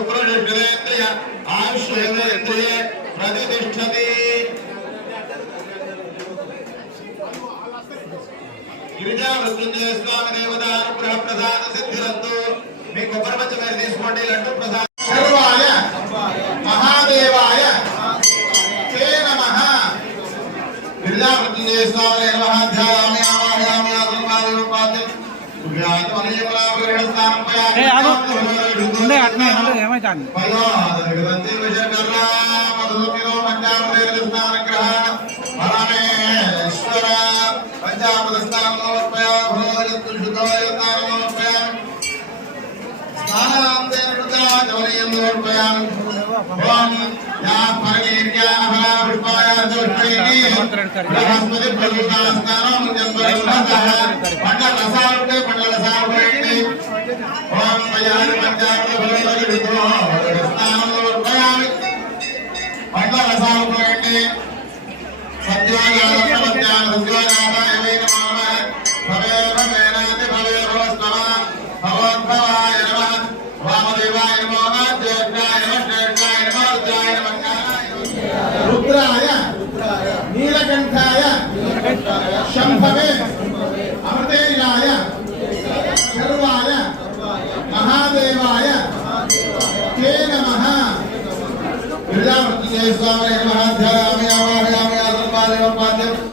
पुरुषेन्द्रिय आयुष्येन्द्रिय प्रतिष्ठति गिरिजा मृत्युंजय स्वामी देवता अनुग्रह प्रसाद सिद्धिरस्तु మీ కొబ్బరి బచ్చ మీరు తీసుకోండి లడ్డు ప్రసాద్ సర్వాయ మహాదేవాయ తే నమః గిరిజా మృత్యుంజయ స్వామి నమః ధ్యాయామి ఆవాహయామి ఆసనమాది రూపాది సుభ్యాత్ వనయమలా విరహస్థానం పయామి ఉండే అట్నే ఉండే ఏమైతాంది పయోదగదంతి విషకర్రా మధుమిరో పంచామృత స్నాన గ్రహణ పరమేశ్వర పంచామృత స్నానం పయా భోజనతు శుద్ధోయ స్నానం పయా స్నానాంతే నృతాజవనయం సమర్పయామి ఓం యా పరమేర్యా ఫలా పుష్పాయ దోష్ఠేని బృహస్పతి ప్రసూతా స్నానం జన్మరూపతః పండ్ల రసాలుంటే పండ్ల రసాలు పోయండి ఓం మయాని పంచామృత ఫలములు విద్రో స్నానం సమర్పయామి పండ్ల రసాలు పోయండి సత్యోజాత ప్రపంచాన సత్యోజాతాయ వై నమః భవేవ మేనాతి భవేర్వస్తవ భగవద్భవాయ నమః వామదేవాయ నమః జ్యేష్ఠాయ నమః శ్రేష్ఠాయ నమః రుద్రాయ నమః రుద్రాయ నీలకంఠాయ శంభవే అమృతేయాయ సర్వాయ మహాదేవాయ తే నమః గిరిజా మృత్యుంజయ స్వామి